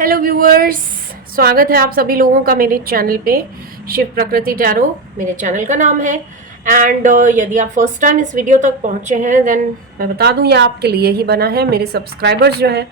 Hello viewers, स्वागत है आप सभी लोगों का मेरे चैनल पे शिव प्रकृति टैरो मेरे चैनल का नाम है। एंड यदि आप फर्स्ट टाइम इस वीडियो तक पहुंचे हैं देन मैं बता दूं ये आपके लिए ही बना है। मेरे सब्सक्राइबर्स जो हैं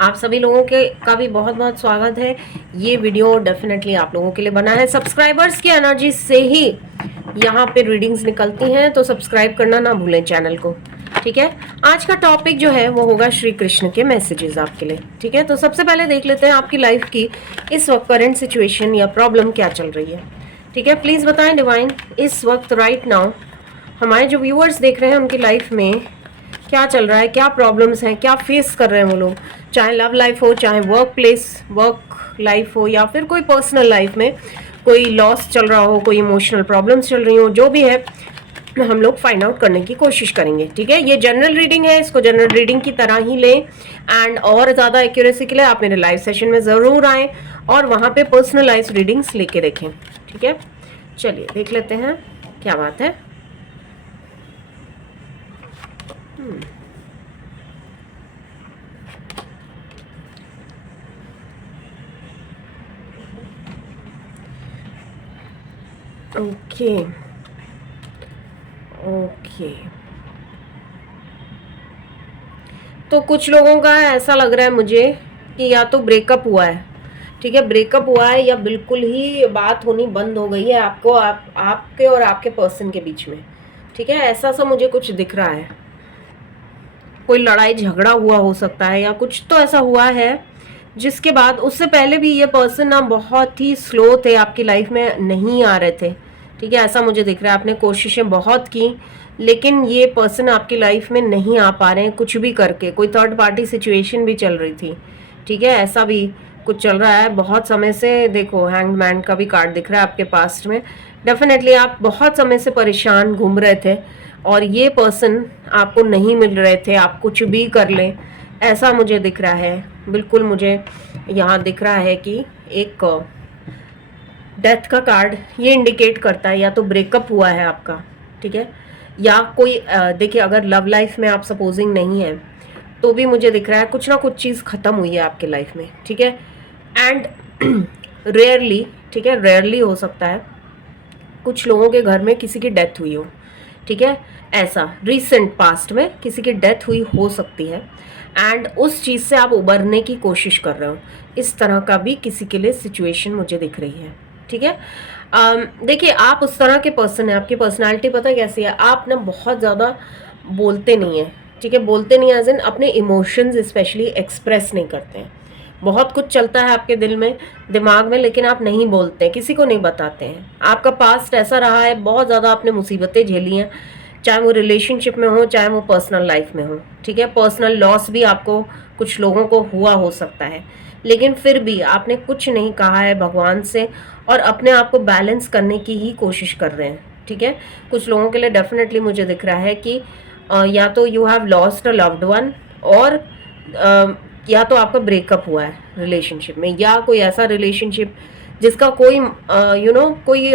आप सभी लोगों के का भी बहुत बहुत स्वागत है। ये वीडियो डेफिनेटली आप लोगों के लिए बना है। सब्सक्राइबर्स की एनर्जी से ही यहाँ पे रीडिंग्स निकलती हैं, तो सब्सक्राइब करना ना भूलें चैनल को। ठीक है, आज का टॉपिक जो है वो होगा श्री कृष्ण के मैसेजेस आपके लिए। ठीक है, तो सबसे पहले देख लेते हैं आपकी लाइफ की इस वक्त करंट सिचुएशन या प्रॉब्लम क्या चल रही है। ठीक है, प्लीज बताएं डिवाइन इस वक्त राइट नाउ हमारे जो व्यूअर्स देख रहे हैं उनकी लाइफ में क्या चल रहा है, क्या प्रॉब्लम्स हैं, क्या फेस कर रहे हैं वो लोग, चाहे लव लाइफ हो, चाहे वर्क लाइफ हो, या फिर कोई पर्सनल लाइफ में कोई लॉस चल रहा हो, कोई इमोशनल प्रॉब्लम्स चल रही हो, जो भी है हम लोग फाइंड आउट करने की कोशिश करेंगे। ठीक है, ये जनरल रीडिंग है, इसको जनरल रीडिंग की तरह ही लें। एंड और ज़्यादा एक्यूरेसी के लिए आप मेरे लाइव सेशन में ज़रूर आएँ और वहाँ पे पर्सनलाइज रीडिंग्स लेके देखें। ठीक है, चलिए देख लेते हैं क्या बात है। ओके ओके, तो कुछ लोगों का ऐसा लग रहा है मुझे कि या तो ब्रेकअप हुआ है। ठीक है, ब्रेकअप हुआ है या बिल्कुल ही बात होनी बंद हो गई है आपको आपके और आपके पर्सन के बीच में। ठीक है, ऐसा सा मुझे कुछ दिख रहा है। कोई लड़ाई झगड़ा हुआ हो सकता है या कुछ तो ऐसा हुआ है जिसके बाद उससे पहले भी ये पर्सन ना बहुत ही स्लो थे, आपकी लाइफ में नहीं आ रहे थे। ठीक है, ऐसा मुझे दिख रहा है। आपने कोशिशें बहुत की लेकिन ये पर्सन आपकी लाइफ में नहीं आ पा रहे हैं कुछ भी करके। कोई थर्ड पार्टी सिचुएशन भी चल रही थी। ठीक है, ऐसा भी कुछ चल रहा है बहुत समय से। देखो, हैंग्ड मैन का भी कार्ड दिख रहा है आपके पास्ट में। डेफिनेटली आप बहुत समय से परेशान घूम रहे थे और ये पर्सन आपको नहीं मिल रहे थे। आप कुछ भी कर लें ऐसा मुझे दिख रहा है। बिल्कुल मुझे यहाँ दिख रहा है कि एक डेथ का कार्ड ये इंडिकेट करता है या तो ब्रेकअप हुआ है आपका। ठीक है, या कोई देखिए, अगर लव लाइफ में आप सपोजिंग नहीं है तो भी मुझे दिख रहा है कुछ ना कुछ चीज़ ख़त्म हुई है आपके लाइफ में। ठीक है, एंड रेयरली, ठीक है, रेयरली हो सकता है कुछ लोगों के घर में किसी की डेथ हुई हो। ठीक है, ऐसा रिसेंट पास्ट में किसी की डेथ हुई हो सकती है एंड उस चीज़ से आप उबरने की कोशिश कर रहे हो। इस तरह का भी किसी के लिए सिचुएशन मुझे दिख रही है। ठीक है, देखिए, आप उस तरह के पर्सन है, आपकी पर्सनालिटी पता कैसी है, आप ना बहुत ज़्यादा बोलते नहीं है। ठीक है, बोलते नहीं एज इन अपने इमोशंस स्पेशली एक्सप्रेस नहीं करते हैं। बहुत कुछ चलता है आपके दिल में, दिमाग में, लेकिन आप नहीं बोलते हैं, किसी को नहीं बताते हैं। आपका पास्ट ऐसा रहा है, बहुत ज़्यादा आपने मुसीबतें झेली हैं, चाहे वो रिलेशनशिप में हो चाहे वो पर्सनल लाइफ में हो। ठीक है, पर्सनल लॉस भी आपको कुछ लोगों को हुआ हो सकता है, लेकिन फिर भी आपने कुछ नहीं कहा है भगवान से और अपने आप को बैलेंस करने की ही कोशिश कर रहे हैं। ठीक है, कुछ लोगों के लिए डेफिनेटली मुझे दिख रहा है कि या तो you have lost a loved one और या तो आपका ब्रेकअप हुआ है रिलेशनशिप में, या कोई ऐसा रिलेशनशिप जिसका कोई कोई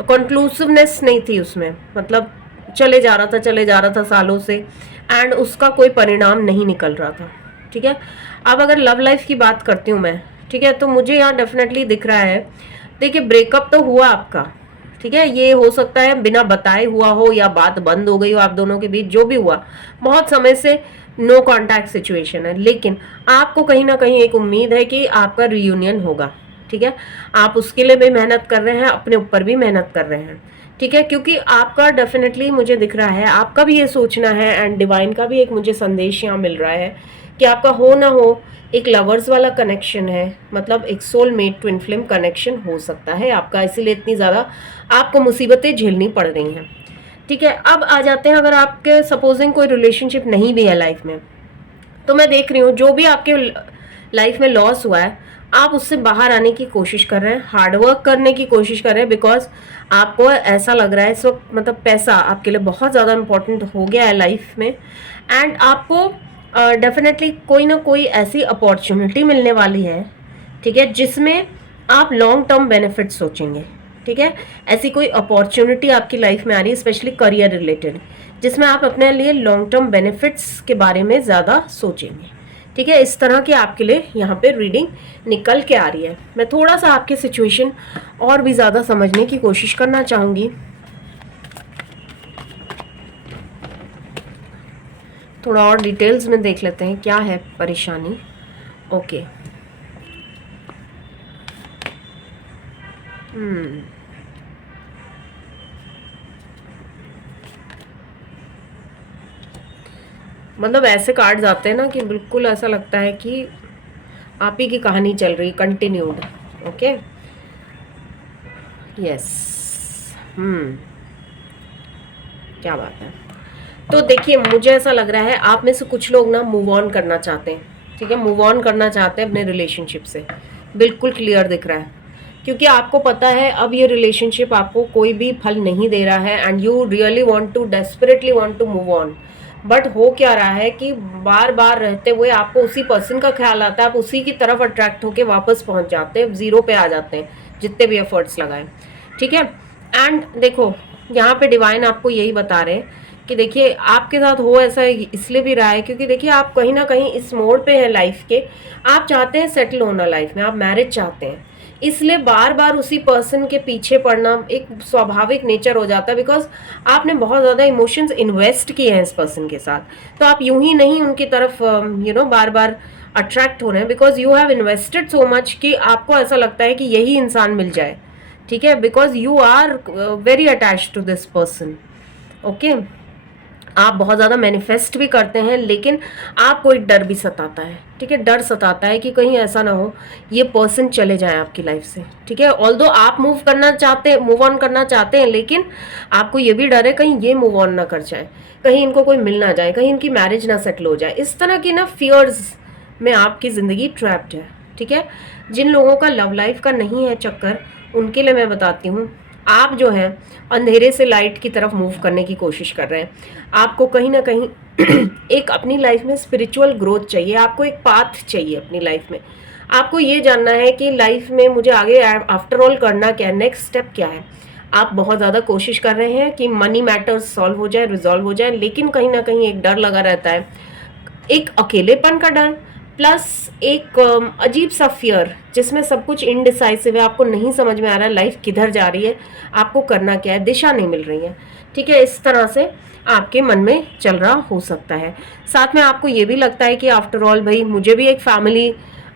कंक्लूसिवनेस नहीं थी उसमें, मतलब चले जा रहा था सालों से एंड उसका कोई परिणाम नहीं निकल रहा था। ठीक है, अब अगर लव लाइफ की बात करती हूँ मैं, ठीक है, तो मुझे यहाँ डेफिनेटली दिख रहा है, देखिए, ब्रेकअप तो हुआ आपका। ठीक है, ये हो सकता है बिना बताए हुआ हो या बात बंद हो गई हो आप दोनों के बीच, जो भी हुआ बहुत समय से नो कांटेक्ट सिचुएशन है, लेकिन आपको कहीं ना कहीं एक उम्मीद है कि आपका रियूनियन होगा। ठीक है, आप उसके लिए भी मेहनत कर रहे हैं, अपने ऊपर भी मेहनत कर रहे हैं। ठीक है, क्योंकि आपका डेफिनेटली मुझे दिख रहा है, आपका भी ये सोचना है एंड डिवाइन का भी एक मुझे संदेश यहाँ मिल रहा है कि आपका हो ना हो एक लवर्स वाला कनेक्शन है, मतलब एक सोलमेट ट्विन फ्लेम कनेक्शन हो सकता है आपका, इसीलिए इतनी ज़्यादा आपको मुसीबतें झेलनी पड़ रही हैं। ठीक है, अब आ जाते हैं, अगर आपके सपोजिंग कोई रिलेशनशिप नहीं भी है लाइफ में, तो मैं देख रही हूँ जो भी आपके लाइफ में लॉस हुआ है आप उससे बाहर आने की कोशिश कर रहे हैं, हार्डवर्क करने की कोशिश कर रहे हैं, बिकॉज आपको ऐसा लग रहा है इस वक्त, मतलब पैसा आपके लिए बहुत ज़्यादा इंपॉर्टेंट हो गया है लाइफ में एंड आपको डेफिनेटली कोई ना कोई ऐसी अपॉर्चुनिटी मिलने वाली है। ठीक है, जिसमें आप लॉन्ग टर्म बेनिफिट सोचेंगे। ठीक है, ऐसी कोई अपॉर्चुनिटी आपकी लाइफ में आ रही है स्पेशली करियर रिलेटेड, जिसमें आप अपने लिए लॉन्ग टर्म बेनिफिट्स के बारे में ज़्यादा सोचेंगे। ठीक है, इस तरह की आपके लिए यहाँ पे रीडिंग निकल के आ रही है। मैं थोड़ा सा आपके सिचुएशन और भी ज़्यादा समझने की कोशिश करना चाहूँगी, थोड़ा और डिटेल्स में देख लेते हैं क्या है परेशानी। ओके, मतलब ऐसे कार्ड्स आते हैं ना कि बिल्कुल ऐसा लगता है कि आप ही की कहानी चल रही, कंटिन्यूड। ओके, यस, क्या बात है। तो देखिए, मुझे ऐसा लग रहा है आप में से कुछ लोग ना मूव ऑन करना चाहते हैं, ठीक है, मूव ऑन करना चाहते हैं अपने रिलेशनशिप से, बिल्कुल क्लियर दिख रहा है, क्योंकि आपको पता है अब ये रिलेशनशिप आपको कोई भी फल नहीं दे रहा है and you really want to, desperately want to move on. But हो क्या रहा है कि बार बार रहते हुए आपको उसी पर्सन का ख्याल आता है, आप उसी की तरफ अट्रैक्ट होके वापस पहुंच जाते हैं, जीरो पे आ जाते हैं जितने भी एफर्ट्स लगाए, ठीक है। एंड देखो, यहाँ पे डिवाइन आपको यही बता रहे हैं कि देखिए आपके साथ हो ऐसा इसलिए भी रहा है क्योंकि देखिए आप कहीं ना कहीं इस मोड़ पे हैं लाइफ के, आप चाहते हैं सेटल होना लाइफ में, आप मैरिज चाहते हैं, इसलिए बार बार उसी पर्सन के पीछे पड़ना एक स्वाभाविक नेचर हो जाता है, बिकॉज आपने बहुत ज़्यादा इमोशंस इन्वेस्ट किए हैं इस पर्सन के साथ, तो आप यूं ही नहीं उनकी तरफ बार बार अट्रैक्ट हो रहे हैं, because you have invested so much कि आपको ऐसा लगता है कि यही इंसान मिल जाए, ठीक है, because you are very attached to this person. Okay, आप बहुत ज़्यादा मैनिफेस्ट भी करते हैं, लेकिन आपको एक डर भी सताता है, ठीक है, डर सताता है कि कहीं ऐसा ना हो ये पर्सन चले जाए आपकी लाइफ से, ठीक है। ऑल्दो आप मूव करना चाहते हैं, मूव ऑन करना चाहते हैं, लेकिन आपको ये भी डर है कहीं ये मूव ऑन ना कर जाए, कहीं इनको कोई मिल ना जाए, कहीं इनकी मैरिज ना सेटल हो जाए, इस तरह की ना फियर्स में आपकी ज़िंदगी ट्रैप्ड है, ठीक है। जिन लोगों का लव लाइफ का नहीं है चक्कर, उनके लिए मैं बताती हूँ, आप जो है अंधेरे से लाइट की तरफ मूव करने की कोशिश कर रहे हैं, आपको कहीं ना कहीं एक अपनी लाइफ में स्पिरिचुअल ग्रोथ चाहिए, आपको एक पाथ चाहिए अपनी लाइफ में, आपको ये जानना है कि लाइफ में मुझे आगे आफ्टर ऑल करना क्या है, नेक्स्ट स्टेप क्या है। आप बहुत ज़्यादा कोशिश कर रहे हैं कि मनी मैटर्स सॉल्व हो जाए, रिजॉल्व हो जाए, लेकिन कहीं ना कहीं एक डर लगा रहता है, एक अकेलेपन का डर, प्लस एक अजीब सा फियर जिसमें सब कुछ इनडिसाइसिव है, आपको नहीं समझ में आ रहा है लाइफ किधर जा रही है, आपको करना क्या है, दिशा नहीं मिल रही है, ठीक है, इस तरह से आपके मन में चल रहा हो सकता है। साथ में आपको ये भी लगता है कि आफ्टर ऑल भाई मुझे भी एक फैमिली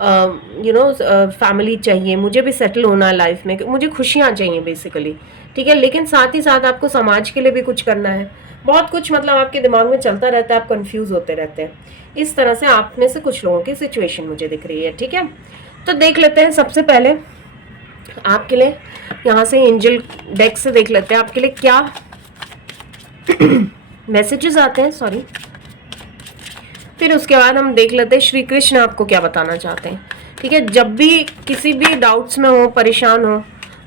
फैमिली चाहिए, मुझे भी सेटल होना है लाइफ में, मुझे खुशियाँ चाहिए बेसिकली, ठीक है, लेकिन साथ ही साथ आपको समाज के लिए भी कुछ करना है, बहुत कुछ मतलब आपके दिमाग में चलता रहता है, आप कंफ्यूज होते रहते हैं। इस तरह से आप में से कुछ लोगों की सिचुएशन मुझे दिख रही है, ठीक है। तो देख लेते हैं सबसे पहले आपके लिए, यहाँ से एंजल डेक से देख लेते हैं आपके लिए क्या मैसेजेस आते हैं, सॉरी, फिर उसके बाद हम देख लेते हैं श्री कृष्ण आपको क्या बताना चाहते हैं, ठीक है। जब भी किसी भी डाउट्स में हो, परेशान हो,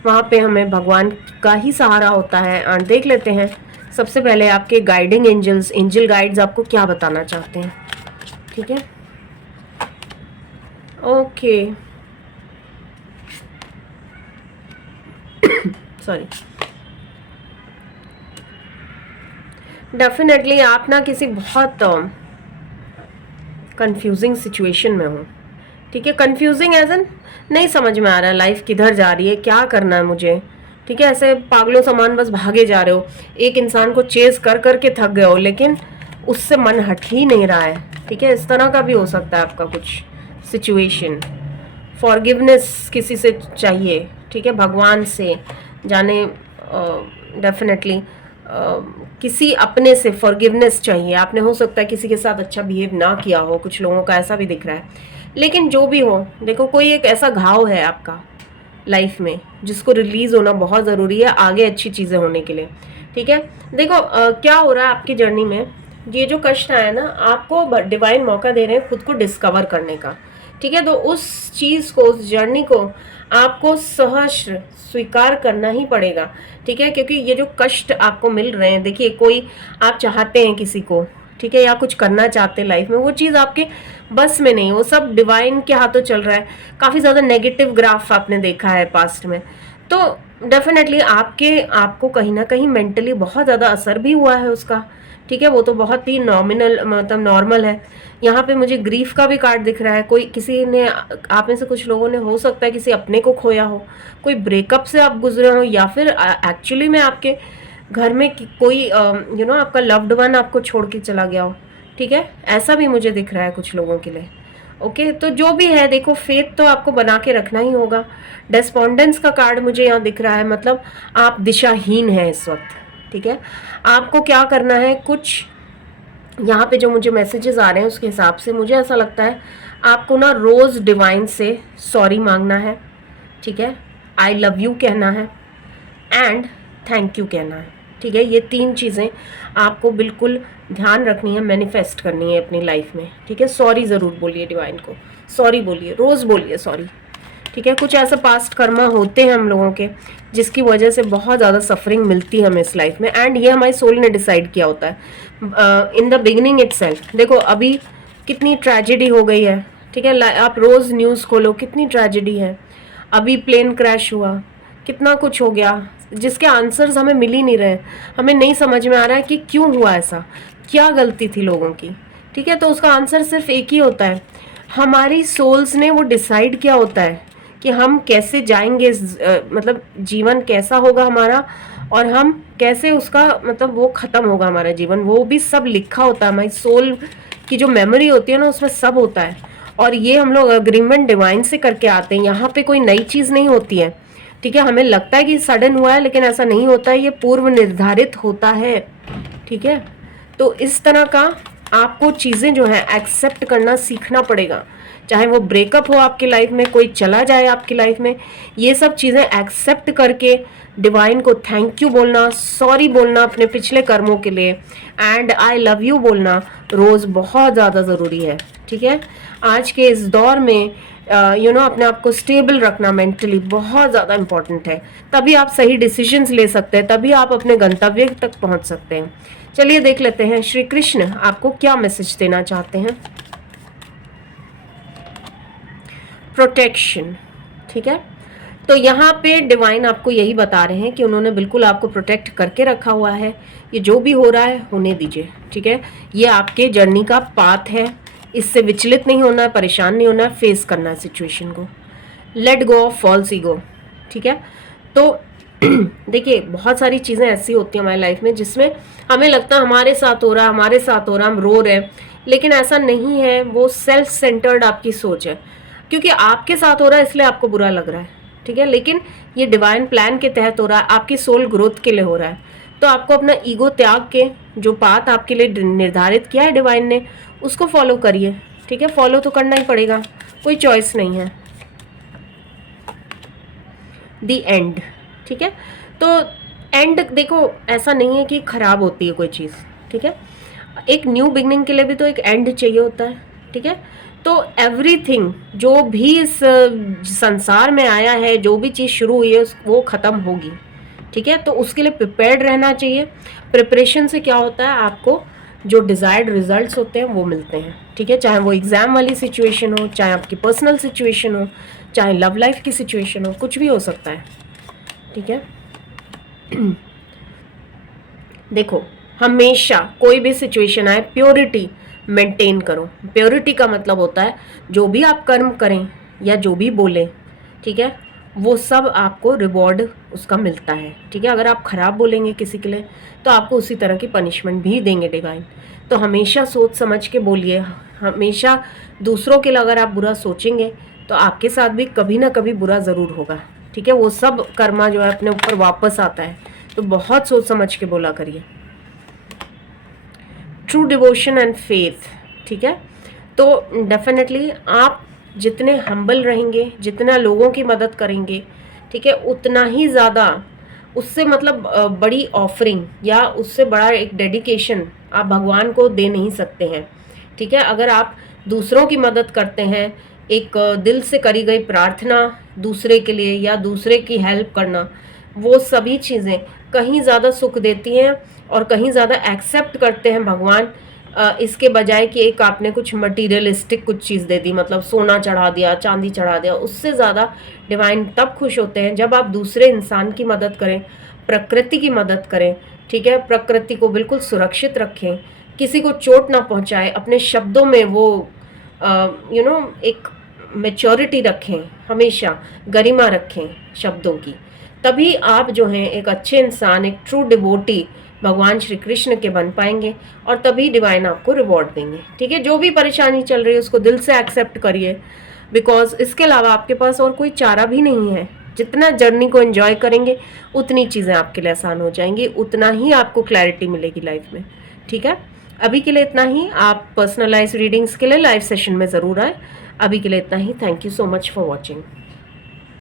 वहाँ पे हमें भगवान का ही सहारा होता है। और देख लेते हैं सबसे पहले आपके गाइडिंग एंजल्स, एंजल गाइड्स आपको क्या बताना चाहते हैं, ठीक है। ओके, सॉरी, डेफिनेटली आप ना किसी बहुत कंफ्यूजिंग सिचुएशन में हो, ठीक है, कंफ्यूजिंग एज एन नहीं समझ में आ रहा है लाइफ किधर जा रही है, क्या करना है मुझे, ठीक है, ऐसे पागलों समान बस भागे जा रहे हो, एक इंसान को चेज कर करके थक गए हो, लेकिन उससे मन हट ही नहीं रहा है, ठीक है, इस तरह का भी हो सकता है आपका कुछ सिचुएशन। फॉरगिवनेस किसी से चाहिए, ठीक है, भगवान से जाने, डेफिनेटली किसी अपने से फॉरगिवनेस चाहिए, आपने हो सकता है किसी के साथ अच्छा बिहेव ना किया हो, कुछ लोगों का ऐसा भी दिख रहा है, लेकिन जो भी हो, देखो कोई एक ऐसा घाव है आपका लाइफ में जिसको रिलीज होना बहुत ज़रूरी है आगे अच्छी चीज़ें होने के लिए, ठीक है। देखो क्या हो रहा है आपकी जर्नी में, ये जो कष्ट आया ना, आपको डिवाइन मौका दे रहे हैं खुद को डिस्कवर करने का, ठीक है, तो उस चीज़ को, उस जर्नी को आपको सहर्ष स्वीकार करना ही पड़ेगा, ठीक है, क्योंकि ये जो कष्ट आपको मिल रहे हैं, देखिए कोई आप चाहते हैं किसी को, ठीक है, या कुछ करना चाहते हैं लाइफ में, वो चीज़ आपके बस में नहीं, वो सब डिवाइन के हाथों चल रहा है। काफ़ी ज़्यादा नेगेटिव ग्राफ आपने देखा है पास्ट में, तो डेफिनेटली आपको कहीं ना कहीं मेंटली बहुत ज़्यादा असर भी हुआ है उसका, ठीक है, वो तो बहुत ही नॉमिनल मतलब नॉर्मल है। यहाँ पे मुझे ग्रीफ का भी कार्ड दिख रहा है। कोई किसी ने, आप में से कुछ लोगों ने, हो सकता है किसी अपने को खोया हो, कोई ब्रेकअप से आप गुजरे हो, या फिर एक्चुअली में आपके घर में कोई आपका लव्ड वन आपको छोड़ के चला गया हो। ठीक है, ऐसा भी मुझे दिख रहा है कुछ लोगों के लिए। ओके, तो जो भी है देखो, फेथ तो आपको बना के रखना ही होगा। डेस्पॉन्डेंस का कार्ड मुझे यहाँ दिख रहा है, मतलब आप दिशाहीन हैं इस वक्त। ठीक है, आपको क्या करना है, कुछ यहाँ पे जो मुझे मैसेजेस आ रहे हैं उसके हिसाब से मुझे ऐसा लगता है आपको ना रोज डिवाइन से सॉरी मांगना है। ठीक है, आई लव यू कहना है एंड थैंक यू कहना है। ठीक है, ये 3 चीज़ें आपको बिल्कुल ध्यान रखनी है, मैनिफेस्ट करनी है अपनी लाइफ में। ठीक है, सॉरी ज़रूर बोलिए डिवाइन को, सॉरी बोलिए, रोज़ बोलिए सॉरी। ठीक है, कुछ ऐसे पास्ट कर्मा होते हैं हम लोगों के जिसकी वजह से बहुत ज़्यादा सफरिंग मिलती है हमें इस लाइफ में, एंड ये हमारी सोल ने डिसाइड किया होता है इन द बिगिनिंग इटसेल्फ। देखो अभी कितनी ट्रेजेडी हो गई है। ठीक है, आप रोज़ न्यूज़ खोलो, कितनी ट्रेजेडी है। अभी प्लेन क्रैश हुआ, कितना कुछ हो गया जिसके आंसर्स हमें मिल ही नहीं रहे। हमें नहीं समझ में आ रहा है कि क्यों हुआ ऐसा, क्या गलती थी लोगों की। ठीक है, तो उसका आंसर सिर्फ एक ही होता है, हमारी सोल्स ने वो डिसाइड किया होता है कि हम कैसे जाएंगे, मतलब जीवन कैसा होगा हमारा, और हम कैसे उसका मतलब वो ख़त्म होगा हमारा जीवन, वो भी सब लिखा होता है। हमारी सोल की जो मेमोरी होती है ना, उसमें सब होता है। और ये हम लोग अग्रीमेंट डिवाइन से करके आते हैं, यहाँ पे कोई नई चीज़ नहीं होती है। ठीक है, हमें लगता है कि सडन हुआ है, लेकिन ऐसा नहीं होता है, ये पूर्व निर्धारित होता है। ठीक है, तो इस तरह का आपको चीज़ें जो है एक्सेप्ट करना सीखना पड़ेगा। चाहे वो ब्रेकअप हो आपकी लाइफ में, कोई चला जाए आपकी लाइफ में, ये सब चीज़ें एक्सेप्ट करके डिवाइन को थैंक यू बोलना, सॉरी बोलना अपने पिछले कर्मों के लिए, एंड आई लव यू बोलना रोज़ बहुत ज़्यादा ज़रूरी है। ठीक है, आज के इस दौर में अपने आप को स्टेबल रखना मेंटली बहुत ज़्यादा इम्पॉर्टेंट है। तभी आप सही डिसीजंस ले सकते हैं, तभी आप अपने गंतव्य तक पहुंच सकते हैं। चलिए देख लेते हैं श्री कृष्ण आपको क्या मैसेज देना चाहते हैं। प्रोटेक्शन। ठीक है, तो यहाँ पे डिवाइन आपको यही बता रहे हैं कि उन्होंने बिल्कुल आपको प्रोटेक्ट करके रखा हुआ है। ये जो भी हो रहा है होने दीजिए। ठीक है, ये आपके जर्नी का पाथ है, इससे विचलित नहीं होना है, परेशान नहीं होना है, फेस करना है सिचुएशन को। Let go of false ego. ठीक है, तो देखिए बहुत सारी चीज़ें ऐसी होती हैं हमारी लाइफ में जिसमें हमें लगता है हमारे साथ हो रहा है, हमारे साथ हो रहा है, हम रो रहे हैं, लेकिन ऐसा नहीं है। वो सेल्फ सेंटर्ड आपकी सोच है, क्योंकि आपके साथ हो रहा है इसलिए आपको बुरा लग रहा है। ठीक है, लेकिन ये डिवाइन प्लान के तहत हो रहा है, आपकी सोल ग्रोथ के लिए हो रहा है। तो आपको अपना ईगो त्याग के जो पाथ आपके लिए निर्धारित किया है डिवाइन ने, उसको फॉलो करिए। ठीक है, फॉलो तो करना ही पड़ेगा, कोई चॉइस नहीं है। दी एंड। ठीक है, तो एंड देखो ऐसा नहीं है कि खराब होती है कोई चीज़। ठीक है, एक न्यू बिगनिंग के लिए भी तो एक एंड चाहिए होता है। ठीक है, तो एवरीथिंग जो भी इस संसार में आया है, जो भी चीज़ शुरू हुई है वो ख़त्म होगी। ठीक है, तो उसके लिए प्रिपेयर्ड रहना चाहिए। प्रिपरेशन से क्या होता है, आपको जो डिज़ायर्ड रिजल्ट्स होते हैं वो मिलते हैं। ठीक है, चाहे वो एग्ज़ाम वाली सिचुएशन हो, चाहे आपकी पर्सनल सिचुएशन हो, चाहे लव लाइफ की सिचुएशन हो, कुछ भी हो सकता है। ठीक है, देखो हमेशा कोई भी सिचुएशन आए, प्योरिटी मेंटेन करो। प्योरिटी का मतलब होता है जो भी आप कर्म करें या जो भी बोलें, ठीक है, वो सब आपको रिवॉर्ड उसका मिलता है। ठीक है, अगर आप खराब बोलेंगे किसी के लिए तो आपको उसी तरह की पनिशमेंट भी देंगे डिवाइन। तो हमेशा सोच समझ के बोलिए। हमेशा दूसरों के लिए अगर आप बुरा सोचेंगे तो आपके साथ भी कभी ना कभी बुरा ज़रूर होगा। ठीक है, वो सब कर्मा जो है अपने ऊपर वापस आता है। तो बहुत सोच समझ के बोला करिए। True devotion and faith. ठीक है, तो डेफिनेटली आप जितने हम्बल रहेंगे, जितना लोगों की मदद करेंगे, ठीक है, उतना ही ज़्यादा उससे मतलब बड़ी ऑफरिंग या उससे बड़ा एक डेडिकेशन आप भगवान को दे नहीं सकते हैं। ठीक है, अगर आप दूसरों की मदद करते हैं, एक दिल से करी गई प्रार्थना दूसरे के लिए या दूसरे की हेल्प करना, वो सभी चीज़ें कहीं ज़्यादा सुख देती हैं और कहीं ज़्यादा एक्सेप्ट करते हैं भगवान, इसके बजाय कि एक आपने कुछ मटीरियलिस्टिक कुछ चीज़ दे दी, मतलब सोना चढ़ा दिया, चांदी चढ़ा दिया। उससे ज़्यादा डिवाइन तब खुश होते हैं जब आप दूसरे इंसान की मदद करें, प्रकृति की मदद करें। ठीक है, प्रकृति को बिल्कुल सुरक्षित रखें, किसी को चोट ना पहुंचाए, अपने शब्दों में वो एक मैच्योरिटी रखें, हमेशा गरिमा रखें शब्दों की, तभी आप जो हैं एक अच्छे इंसान, एक ट्रू डिवोटी भगवान श्री कृष्ण के बन पाएंगे, और तभी डिवाइन आपको रिवॉर्ड देंगे। ठीक है, जो भी परेशानी चल रही है उसको दिल से एक्सेप्ट करिए, बिकॉज इसके अलावा आपके पास और कोई चारा भी नहीं है। जितना जर्नी को एंजॉय करेंगे उतनी चीज़ें आपके लिए आसान हो जाएंगी, उतना ही आपको क्लैरिटी मिलेगी लाइफ में। ठीक है, अभी के लिए इतना ही। आप पर्सनलाइज रीडिंग्स के लिए लाइव सेशन में ज़रूर आए। अभी के लिए इतना ही। Thank you so much for watching.